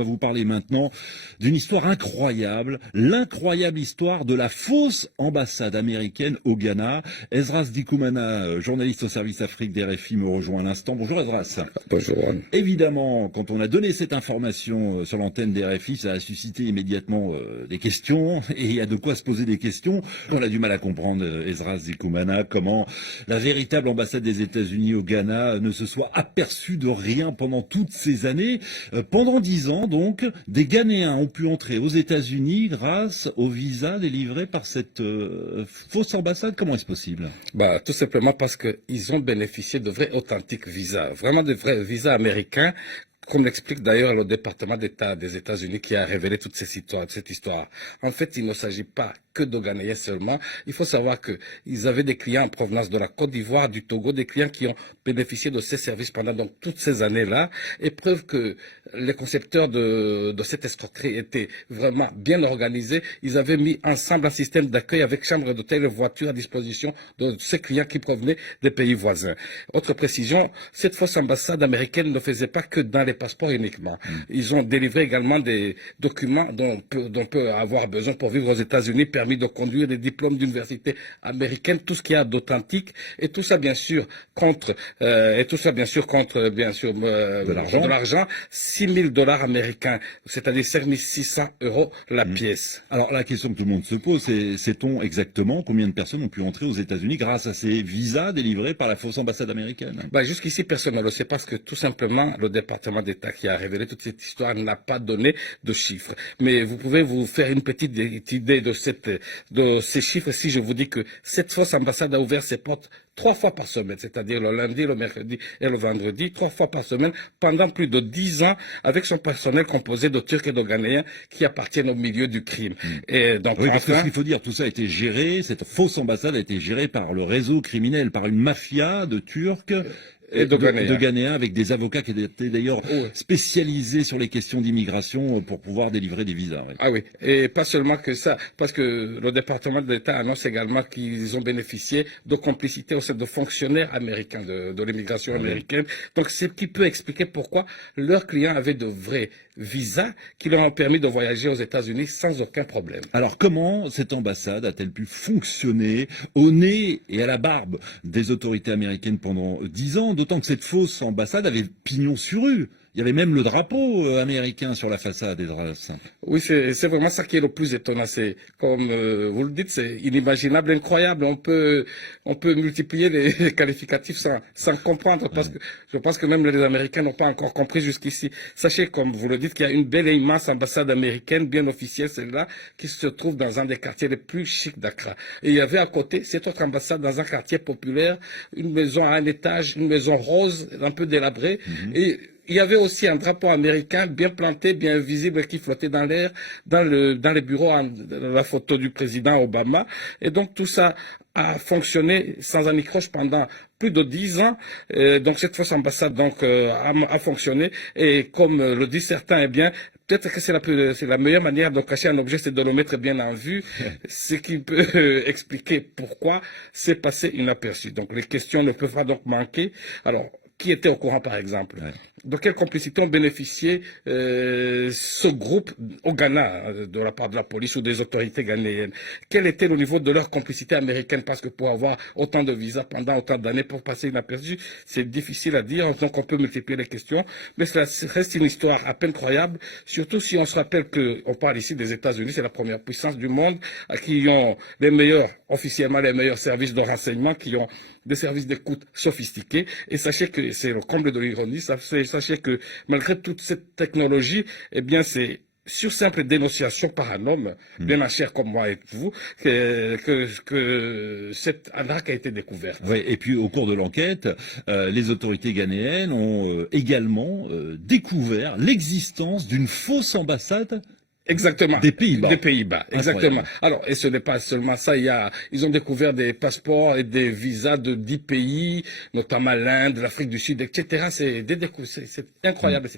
va vous parler maintenant d'une histoire incroyable, l'incroyable histoire de la fausse ambassade américaine au Ghana. Esdras Dikoumana, journaliste au service Afrique d'RFI, me rejoint à l'instant. Bonjour Esdras. Bonjour. Évidemment, quand on a donné cette information sur l'antenne d'RFI, ça a suscité immédiatement des questions, et il y a de quoi se poser des questions. On a du mal à comprendre, Esdras Dikoumana, comment la véritable ambassade des États-Unis au Ghana ne se soit aperçue de rien pendant toutes ces années. Pendant 10 ans, donc, des Ghanéens ont pu entrer aux États-Unis grâce au visa délivré par cette fausse ambassade. Comment est-ce possible? Tout simplement parce qu'ils ont bénéficié de vrais authentiques visas, vraiment de vrais visas américains, comme l'explique d'ailleurs le département d'État des États-Unis qui a révélé toute cette histoire. En fait, il ne s'agit pas que de Ghanéens seulement. Il faut savoir qu'ils avaient des clients en provenance de la Côte d'Ivoire, du Togo, des clients qui ont bénéficié de ces services pendant donc toutes ces années-là. Et preuve que les concepteurs de cette escroquerie étaient vraiment bien organisés. Ils avaient mis ensemble un système d'accueil avec chambre d'hôtel et voiture à disposition de ces clients qui provenaient des pays voisins. Autre précision, cette fausse ambassade américaine ne faisait pas que dans les passeports uniquement. Ils ont délivré également des documents dont on peut avoir besoin pour vivre aux États-Unis, permis de conduire, des diplômes d'université américaine, tout ce qu'il y a d'authentique, et tout ça bien sûr contre de l'argent, 6 000 dollars américains, c'est-à-dire 5 600 € la pièce. Alors la question que tout le monde se pose, c'est sait-on exactement combien de personnes ont pu entrer aux États-Unis grâce à ces visas délivrés par la fausse ambassade américaine? Jusqu'ici, personne ne le sait parce que tout simplement, le département d'État qui a révélé toute cette histoire n'a pas donné de chiffres. Mais vous pouvez vous faire une petite idée de ces chiffres si je vous dis que cette fausse ambassade a ouvert ses portes 3 fois par semaine, c'est-à-dire le lundi, le mercredi et le vendredi, 3 fois par semaine, pendant plus de 10 ans, avec son personnel composé de Turcs et de Ghanéens qui appartiennent au milieu du crime. Et donc, oui, parce que ce qu'il faut dire, tout ça a été géré, cette fausse ambassade a été gérée par le réseau criminel, par une mafia de Turcs et de Ghanéens, avec des avocats qui étaient d'ailleurs spécialisés sur les questions d'immigration pour pouvoir délivrer des visas. Oui. Ah oui, et pas seulement que ça, parce que le département de l'État annonce également qu'ils ont bénéficié de complicité au sein de fonctionnaires américains, de l'immigration américaine. Donc c'est ce qui peut expliquer pourquoi leurs clients avaient de vrais visas qui leur ont permis de voyager aux États-Unis sans aucun problème. Alors comment cette ambassade a-t-elle pu fonctionner au nez et à la barbe des autorités américaines pendant 10 ans? D'autant que cette fausse ambassade avait pignon sur rue. Il y avait même le drapeau américain sur la façade des draps. Oui, c'est vraiment ça qui est le plus étonnant. C'est, comme vous le dites, c'est inimaginable, incroyable. On peut multiplier les qualificatifs sans comprendre, parce que je pense que même les Américains n'ont pas encore compris jusqu'ici. Sachez, comme vous le dites, qu'il y a une belle et immense ambassade américaine, bien officielle, celle-là, qui se trouve dans un des quartiers les plus chics d'Accra. Et il y avait à côté cette autre ambassade dans un quartier populaire, une maison à un étage, une maison rose, un peu délabrée, et il y avait aussi un drapeau américain bien planté, bien visible, qui flottait dans l'air, dans les bureaux, la photo du président Obama. Et donc tout ça a fonctionné sans anicroche pendant plus de 10 ans. Donc cette fausse ambassade a fonctionné. Et comme le disent certains, eh bien, peut-être que c'est la meilleure manière de cacher un objet, c'est de le mettre bien en vue, ce qui peut expliquer pourquoi c'est passé inaperçu. Donc les questions ne peuvent pas donc manquer. Alors, qui était au courant, par exemple? De quelle complicité ont bénéficié ce groupe au Ghana, de la part de la police ou des autorités ghanéennes? Quel était le niveau de leur complicité américaine? Parce que pour avoir autant de visas pendant autant d'années pour passer inaperçu, c'est difficile à dire, donc on peut multiplier les questions. Mais cela reste une histoire à peine croyable, surtout si on se rappelle qu'on parle ici des États-Unis, c'est la première puissance du monde, qui ont officiellement les meilleurs services de renseignement, qui ont des services d'écoute sophistiqués. Et sachez que c'est le comble de l'ironie. Sachez que malgré toute cette technologie, eh bien, c'est sur simple dénonciation par un homme, bien en chair comme moi et vous, que cette arnaque a été découverte. Oui, et puis au cours de l'enquête, les autorités ghanéennes ont également découvert l'existence d'une fausse ambassade. Exactement. Des Pays-Bas. Des Pays-Bas, exactement. Alors, et ce n'est pas seulement ça, ils ont découvert des passeports et des visas de 10 pays, notamment l'Inde, l'Afrique du Sud, etc. C'est incroyable.